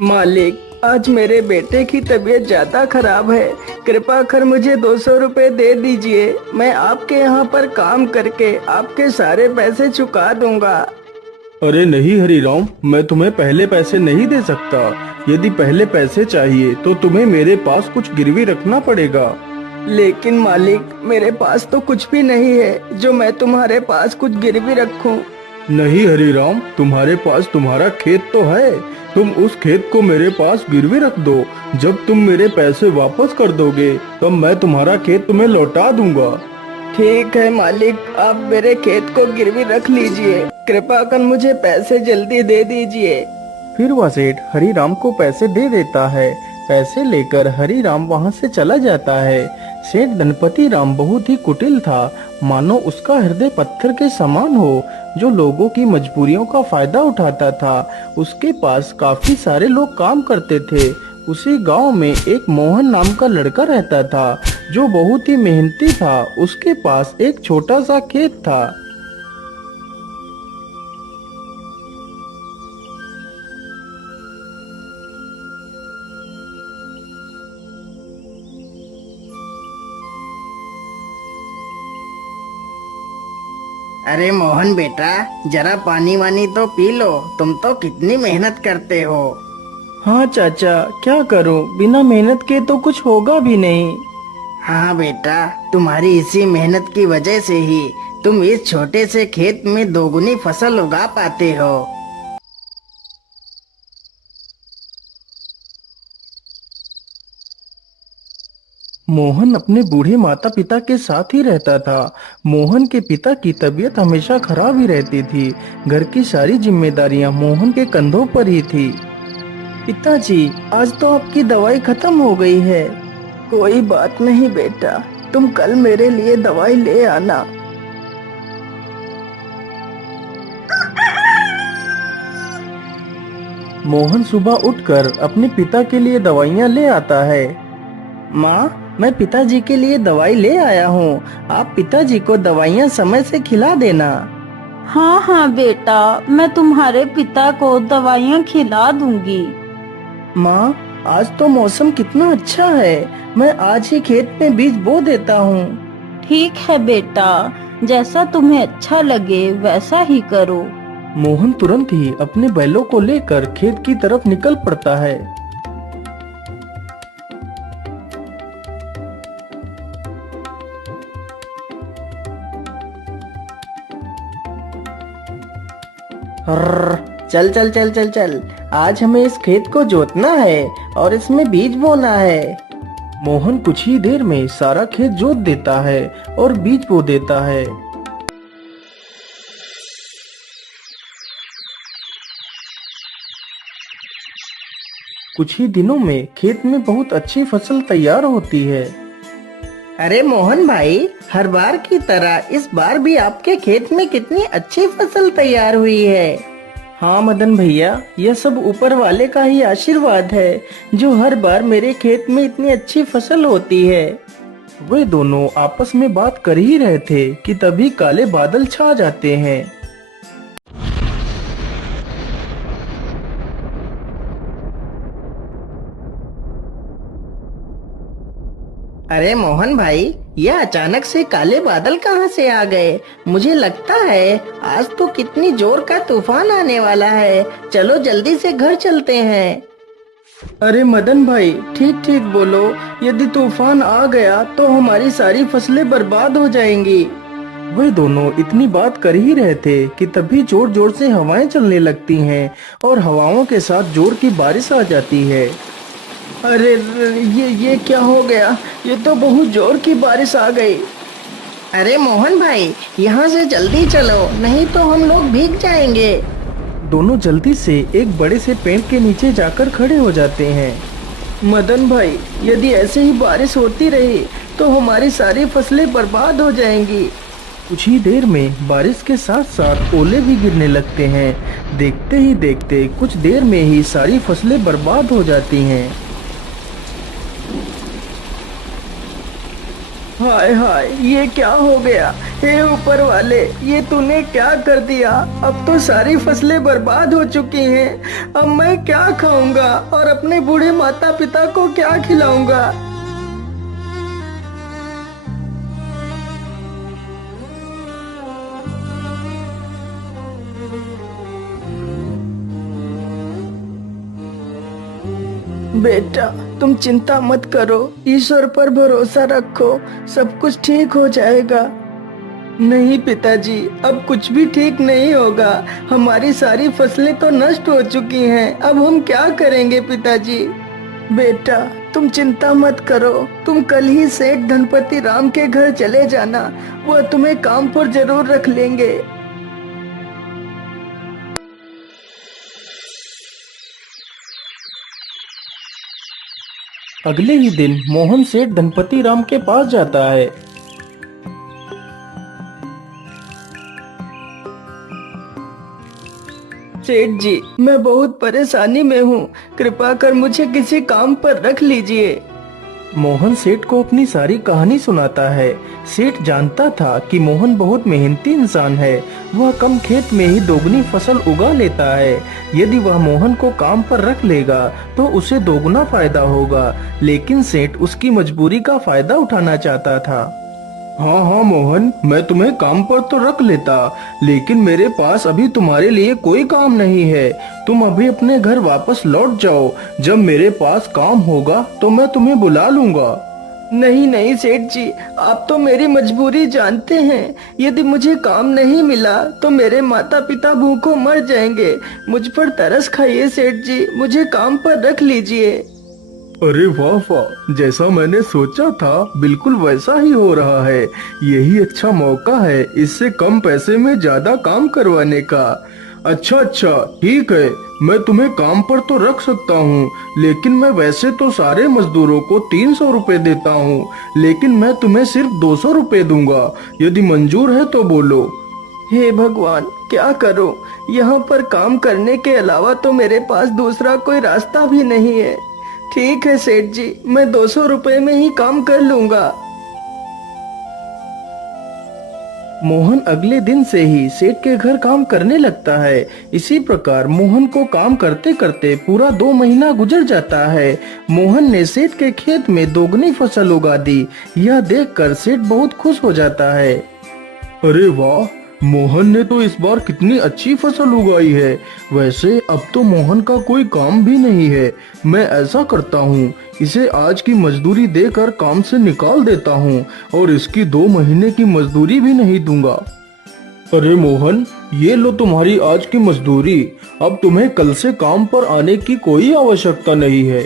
मालिक, आज मेरे बेटे की तबीयत ज्यादा खराब है। कृपा कर मुझे 200 रुपए दे दीजिए। मैं आपके यहाँ पर काम करके आपके सारे पैसे चुका दूंगा। अरे नहीं हरीराम, मैं तुम्हें पहले पैसे नहीं दे सकता। यदि पहले पैसे चाहिए तो तुम्हें मेरे पास कुछ गिरवी रखना पड़ेगा। लेकिन मालिक, मेरे पास तो कुछ भी नहीं है जो मैं तुम्हारे पास कुछ गिरवी रखूं। नहीं हरीराम, तुम्हारे पास तुम्हारा खेत तो है। तुम उस खेत को मेरे पास गिरवी रख दो। जब तुम मेरे पैसे वापस कर दोगे तब मैं तुम्हारा खेत तुम्हें लौटा दूंगा। ठीक है मालिक, आप मेरे खेत को गिरवी रख लीजिए। कृपा कर मुझे पैसे जल्दी दे दीजिए। फिर वह सेठ हरीराम को पैसे दे देता है। पैसे लेकर हरीराम वहाँ से चला जाता है। सेठ गणपति राम बहुत ही कुटिल था, मानो उसका हृदय पत्थर के समान हो, जो लोगों की मजबूरियों का फायदा उठाता था। उसके पास काफी सारे लोग काम करते थे। उसी गांव में एक मोहन नाम का लड़का रहता था, जो बहुत ही मेहनती था। उसके पास एक छोटा सा खेत था। अरे मोहन बेटा, जरा पानी वानी तो पी लो। तुम तो कितनी मेहनत करते हो। हाँ चाचा, क्या करूं, बिना मेहनत के तो कुछ होगा भी नहीं। हाँ बेटा, तुम्हारी इसी मेहनत की वजह से ही तुम इस छोटे से खेत में दोगुनी फसल उगा पाते हो। मोहन अपने बूढ़े माता पिता के साथ ही रहता था। मोहन के पिता की तबीयत हमेशा खराब ही रहती थी। घर की सारी जिम्मेदारियां मोहन के कंधों पर ही थी। पिताजी, आज तो आपकी दवाई खत्म हो गई है। कोई बात नहीं बेटा, तुम कल मेरे लिए दवाई ले आना। मोहन सुबह उठकर अपने पिता के लिए दवाइयां ले आता है। माँ, मैं पिताजी के लिए दवाई ले आया हूँ। आप पिताजी को दवाइयाँ समय से खिला देना। हाँ हाँ बेटा, मैं तुम्हारे पिता को दवाइयाँ खिला दूंगी। माँ, आज तो मौसम कितना अच्छा है। मैं आज ही खेत में बीज बो देता हूँ। ठीक है बेटा, जैसा तुम्हें अच्छा लगे वैसा ही करो। मोहन तुरंत ही अपने बैलों को लेकर खेत की तरफ निकल पड़ता है। हर्र, चल चल चल चल चल, आज हमें इस खेत को जोतना है और इसमें बीज बोना है। मोहन कुछ ही देर में सारा खेत जोत देता है और बीज बो देता है। कुछ ही दिनों में खेत में बहुत अच्छी फसल तैयार होती है। अरे मोहन भाई, हर बार की तरह इस बार भी आपके खेत में कितनी अच्छी फसल तैयार हुई है। हाँ मदन भैया, यह सब ऊपर वाले का ही आशीर्वाद है, जो हर बार मेरे खेत में इतनी अच्छी फसल होती है। वे दोनों आपस में बात कर ही रहे थे कि तभी काले बादल छा जाते हैं। अरे मोहन भाई, यह अचानक से काले बादल कहाँ से आ गए। मुझे लगता है आज तो कितनी जोर का तूफान आने वाला है। चलो जल्दी से घर चलते हैं। अरे मदन भाई, ठीक ठीक बोलो। यदि तूफान आ गया तो हमारी सारी फसलें बर्बाद हो जाएंगी। वे दोनों इतनी बात कर ही रहे थे कि तभी जोर जोर से हवाएं चलने लगती हैं और हवाओं के साथ जोर की बारिश आ जाती है। अरे ये क्या हो गया। ये तो बहुत जोर की बारिश आ गई। अरे मोहन भाई, यहाँ से जल्दी चलो, नहीं तो हम लोग भीग जाएंगे। दोनों जल्दी से एक बड़े से पेड़ के नीचे जाकर खड़े हो जाते हैं। मदन भाई, यदि ऐसे ही बारिश होती रही तो हमारी सारी फसलें बर्बाद हो जाएंगी। कुछ ही देर में बारिश के साथ साथ ओले भी गिरने लगते हैं। देखते ही देखते कुछ देर में ही सारी फसलें बर्बाद हो जाती हैं। हाय हाय, ये क्या हो गया? हे ऊपर वाले, ये तूने क्या कर दिया? अब तो सारी फसलें बर्बाद हो चुकी हैं। अब मैं क्या खाऊंगा और अपने बूढ़े माता पिता को क्या खिलाऊंगा? बेटा, तुम चिंता मत करो, ईश्वर पर भरोसा रखो, सब कुछ ठीक हो जाएगा। नहीं पिताजी, अब कुछ भी ठीक नहीं होगा। हमारी सारी फसलें तो नष्ट हो चुकी हैं। अब हम क्या करेंगे पिताजी? बेटा, तुम चिंता मत करो। तुम कल ही सेठ धनपति राम के घर चले जाना। वह तुम्हें काम पर जरूर रख लेंगे। अगले ही दिन मोहन सेठ धनपति राम के पास जाता है। सेठ जी, मैं बहुत परेशानी में हूँ। कृपा कर मुझे किसी काम पर रख लीजिए। मोहन सेठ को अपनी सारी कहानी सुनाता है। सेठ जानता था कि मोहन बहुत मेहनती इंसान है। वह कम खेत में ही दोगुनी फसल उगा लेता है। यदि वह मोहन को काम पर रख लेगा तो उसे दोगुना फायदा होगा। लेकिन सेठ उसकी मजबूरी का फायदा उठाना चाहता था। हाँ हाँ मोहन, मैं तुम्हें काम पर तो रख लेता, लेकिन मेरे पास अभी तुम्हारे लिए कोई काम नहीं है। तुम अभी अपने घर वापस लौट जाओ। जब मेरे पास काम होगा तो मैं तुम्हें बुला लूंगा। नहीं नहीं सेठ जी, आप तो मेरी मजबूरी जानते हैं। यदि मुझे काम नहीं मिला तो मेरे माता पिता भूखों मर जाएंगे। मुझ पर तरस खाइए सेठ जी, मुझे काम पर रख लीजिए। अरे वाह वाह, जैसा मैंने सोचा था बिल्कुल वैसा ही हो रहा है। यही अच्छा मौका है इससे कम पैसे में ज्यादा काम करवाने का। अच्छा अच्छा, ठीक है, मैं तुम्हें काम पर तो रख सकता हूँ, लेकिन मैं वैसे तो सारे मजदूरों को 300 रुपए देता हूँ, लेकिन मैं तुम्हें सिर्फ 200 रुपए दूंगा। यदि मंजूर है तो बोलो। हे भगवान, क्या करूं? यहाँ पर काम करने के अलावा तो मेरे पास दूसरा कोई रास्ता भी नहीं है। ठीक है सेठ जी, मैं 200 रुपए में ही काम कर लूंगा। मोहन अगले दिन से ही सेठ के घर काम करने लगता है। इसी प्रकार मोहन को काम करते करते पूरा 2 महीना गुजर जाता है। मोहन ने सेठ के खेत में दोगुनी फसल उगा दी। यह देखकर सेठ बहुत खुश हो जाता है। अरे वाह, मोहन ने तो इस बार कितनी अच्छी फसल उगाई है। वैसे अब तो मोहन का कोई काम भी नहीं है। मैं ऐसा करता हूँ, इसे आज की मजदूरी देकर काम से निकाल देता हूँ और इसकी 2 महीने की मजदूरी भी नहीं दूंगा। अरे मोहन, ये लो तुम्हारी आज की मजदूरी। अब तुम्हें कल से काम पर आने की कोई आवश्यकता नहीं है।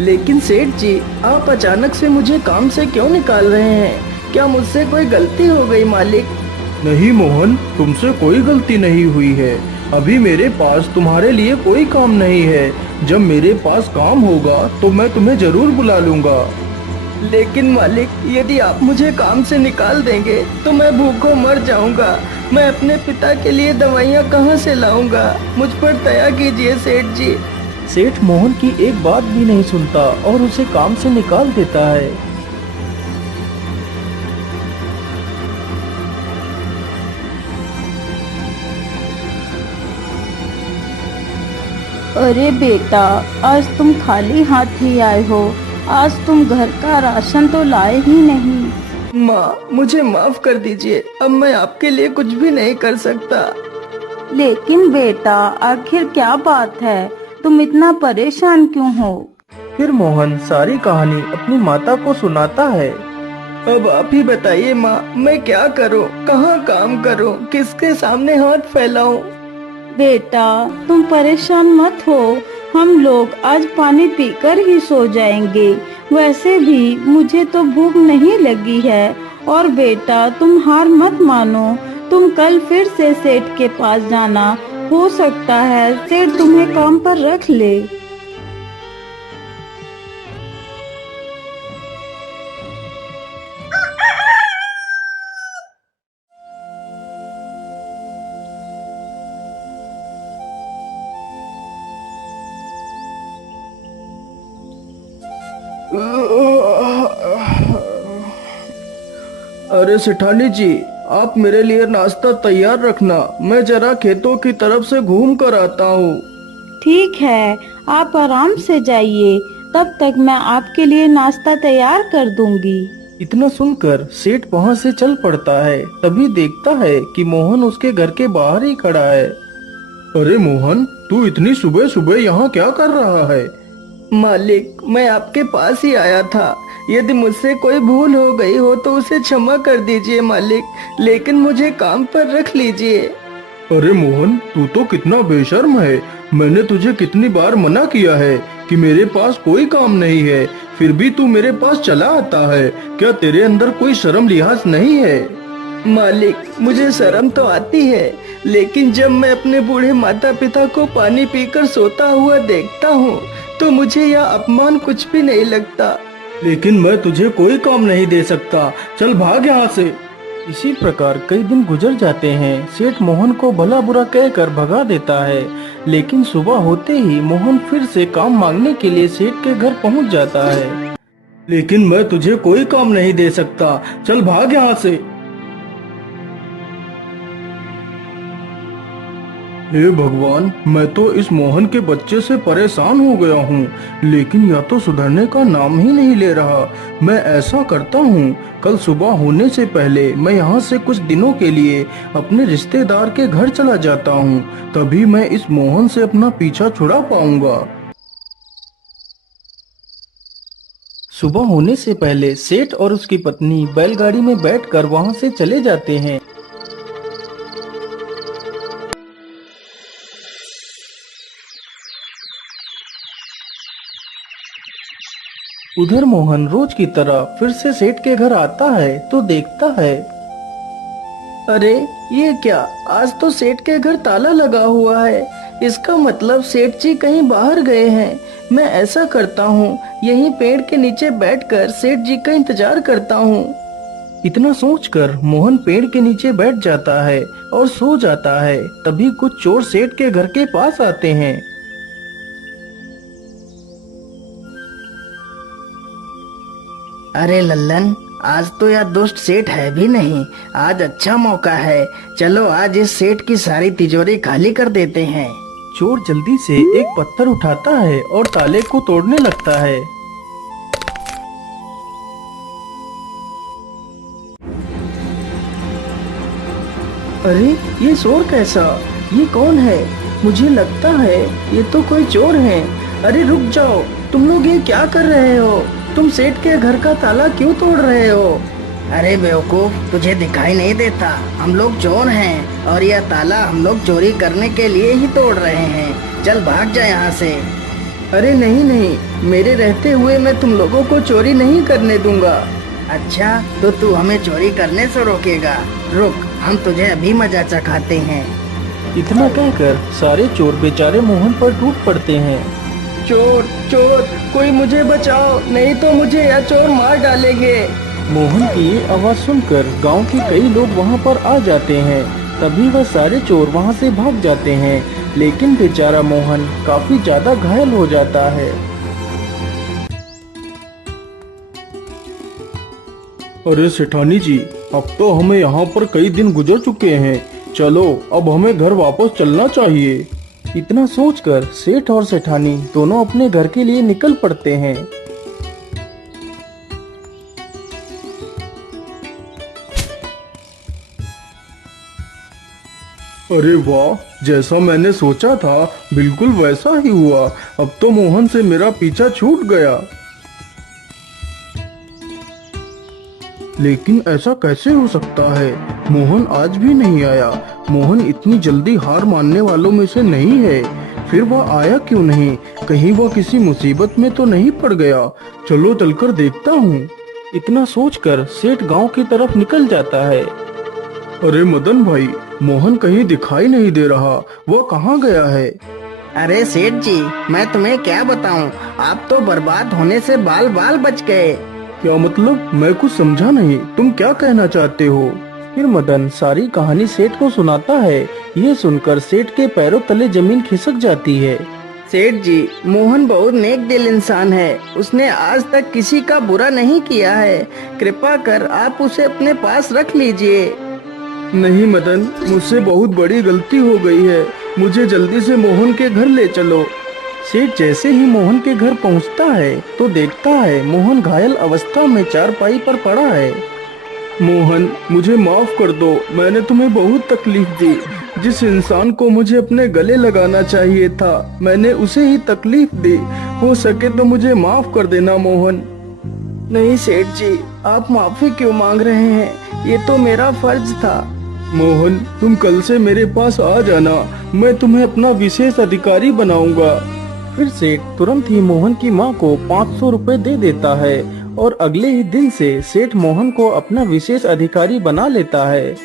लेकिन सेठ जी, आप अचानक से मुझे काम से क्यों निकाल रहे हैं? क्या मुझसे कोई गलती हो गई मालिक? नहीं मोहन, तुमसे कोई गलती नहीं हुई है। अभी मेरे पास तुम्हारे लिए कोई काम नहीं है। जब मेरे पास काम होगा तो मैं तुम्हें जरूर बुला लूंगा। लेकिन मालिक, यदि आप मुझे काम से निकाल देंगे तो मैं भूखों मर जाऊंगा। मैं अपने पिता के लिए दवाइयाँ कहाँ से लाऊंगा? मुझ पर दया कीजिए सेठ जी। सेठ मोहन की एक बात भी नहीं सुनता और उसे काम से निकाल देता है। अरे बेटा, आज तुम खाली हाथ ही आए हो। आज तुम घर का राशन तो लाए ही नहीं। माँ, मुझे माफ कर दीजिए। अब मैं आपके लिए कुछ भी नहीं कर सकता। लेकिन बेटा, आखिर क्या बात है? तुम इतना परेशान क्यों हो? फिर मोहन सारी कहानी अपनी माता को सुनाता है। अब आप ही बताइए माँ, मैं क्या करूँ? कहाँ काम करूँ? किसके सामने हाथ फैलाऊं? बेटा, तुम परेशान मत हो। हम लोग आज पानी पीकर ही सो जाएंगे। वैसे भी मुझे तो भूख नहीं लगी है। और बेटा, तुम हार मत मानो। तुम कल फिर से सेठ के पास जाना। हो सकता है सेठ तुम्हें काम पर रख ले। अरे सेठानी जी, आप मेरे लिए नाश्ता तैयार रखना, मैं जरा खेतों की तरफ से घूम कर आता हूँ। ठीक है, आप आराम से जाइए, तब तक मैं आपके लिए नाश्ता तैयार कर दूंगी। इतना सुनकर सेठ वहाँ से चल पड़ता है। तभी देखता है कि मोहन उसके घर के बाहर ही खड़ा है। अरे मोहन, तू इतनी सुबह सुबह यहाँ क्या कर रहा है? मालिक, मैं आपके पास ही आया था। यदि मुझसे कोई भूल हो गई हो तो उसे क्षमा कर दीजिए मालिक, लेकिन मुझे काम पर रख लीजिए। अरे मोहन, तू तो कितना बेशर्म है। मैंने तुझे कितनी बार मना किया है कि मेरे पास कोई काम नहीं है, फिर भी तू मेरे पास चला आता है। क्या तेरे अंदर कोई शर्म लिहाज नहीं है? मालिक, मुझे शर्म तो आती है, लेकिन जब मैं अपने बूढ़े माता पिता को पानी पीकर सोता हुआ देखता हूँ तो मुझे यह अपमान कुछ भी नहीं लगता। लेकिन मैं तुझे कोई काम नहीं दे सकता, चल भाग यहाँ से। इसी प्रकार कई दिन गुजर जाते हैं। सेठ मोहन को भला बुरा कहकर भगा देता है, लेकिन सुबह होते ही मोहन फिर से काम मांगने के लिए सेठ के घर पहुंच जाता है। लेकिन मैं तुझे कोई काम नहीं दे सकता, चल भाग यहाँ से। हे भगवान, मैं तो इस मोहन के बच्चे से परेशान हो गया हूँ, लेकिन यह तो सुधरने का नाम ही नहीं ले रहा। मैं ऐसा करता हूँ, कल सुबह होने से पहले मैं यहाँ से कुछ दिनों के लिए अपने रिश्तेदार के घर चला जाता हूँ, तभी मैं इस मोहन से अपना पीछा छुड़ा पाऊंगा। सुबह होने से पहले सेठ और उसकी पत्नी बैलगाड़ी में बैठकर वहाँ से चले जाते हैं। उधर मोहन रोज की तरह फिर से सेठ के घर आता है तो देखता है, अरे ये क्या, आज तो सेठ के घर ताला लगा हुआ है। इसका मतलब सेठ जी कहीं बाहर गए हैं। मैं ऐसा करता हूँ, यहीं पेड़ के नीचे बैठकर सेठ जी का इंतजार करता हूँ। इतना सोचकर मोहन पेड़ के नीचे बैठ जाता है और सो जाता है। तभी कुछ चोर सेठ के घर के पास आते हैं। अरे लल्लन, आज तो यह दुष्ट सेठ है भी नहीं। आज अच्छा मौका है, चलो आज इस सेठ की सारी तिजोरी खाली कर देते हैं। चोर जल्दी से एक पत्थर उठाता है और ताले को तोड़ने लगता है। अरे ये शोर कैसा, ये कौन है? मुझे लगता है ये तो कोई चोर है। अरे रुक जाओ, तुम लोग ये क्या कर रहे हो? तुम सेठ के घर का ताला क्यों तोड़ रहे हो? अरे बेवकूफ, तुझे दिखाई नहीं देता? हम लोग चोर हैं और यह ताला हम लोग चोरी करने के लिए ही तोड़ रहे हैं। चल भाग जा यहाँ से। अरे नहीं नहीं, मेरे रहते हुए मैं तुम लोगों को चोरी नहीं करने दूंगा। अच्छा, तो तू हमें चोरी करने से रोकेगा? रुक, हम तुझे अभी मजा चखाते हैं। इतना कहकर सारे चोर बेचारे मोहन पर टूट पड़ते हैं। चोर चोर, कोई मुझे बचाओ, नहीं तो मुझे यह चोर मार डालेंगे। मोहन की ये आवाज सुनकर गांव के कई लोग वहां पर आ जाते हैं। तभी वह सारे चोर वहां से भाग जाते हैं, लेकिन बेचारा मोहन काफी ज्यादा घायल हो जाता है। अरे सेठानी जी, अब तो हमें यहाँ पर कई दिन गुजर चुके हैं, चलो अब हमें घर वापस चलना चाहिए। इतना सोचकर सेठ और सेठानी दोनों अपने घर के लिए निकल पड़ते हैं। अरे वाह, जैसा मैंने सोचा था बिल्कुल वैसा ही हुआ। अब तो मोहन से मेरा पीछा छूट गया। लेकिन ऐसा कैसे हो सकता है? मोहन आज भी नहीं आया। मोहन इतनी जल्दी हार मानने वालों में से नहीं है। फिर वह आया क्यों नहीं? कहीं वह किसी मुसीबत में तो नहीं पड़ गया? चलो चलकर देखता हूँ। इतना सोचकर सेठ गांव की तरफ निकल जाता है। अरे मदन भाई, मोहन कहीं दिखाई नहीं दे रहा, वह कहाँ गया है? अरे सेठ जी, मैं तुम्हें क्या बताऊं, आप तो बर्बाद होने से बाल बाल बच गए। क्या मतलब? मैं कुछ समझा नहीं, तुम क्या कहना चाहते हो? फिर मदन सारी कहानी सेठ को सुनाता है। ये सुनकर सेठ के पैरों तले जमीन खिसक जाती है। सेठ जी, मोहन बहुत नेक दिल इंसान है। उसने आज तक किसी का बुरा नहीं किया है। कृपा कर आप उसे अपने पास रख लीजिए। नहीं मदन, मुझसे बहुत बड़ी गलती हो गई है। मुझे जल्दी से मोहन के घर ले चलो। सेठ जैसे ही मोहन के घर पहुंचता है तो देखता है मोहन घायल अवस्था में चारपाई पर पड़ा है। मोहन, मुझे माफ कर दो। मैंने तुम्हें बहुत तकलीफ दी। जिस इंसान को मुझे अपने गले लगाना चाहिए था, मैंने उसे ही तकलीफ दी। हो सके तो मुझे माफ कर देना मोहन। नहीं सेठ जी, आप माफी क्यों मांग रहे हैं? ये तो मेरा फर्ज था। मोहन, तुम कल से मेरे पास आ जाना। मैं तुम्हें अपना विशेष अधिकारी बनाऊंगा। फिर सेठ तुरंत ही मोहन की माँ को 500 रुपए दे देता है और अगले ही दिन से सेठ मोहन को अपना विशेष अधिकारी बना लेता है।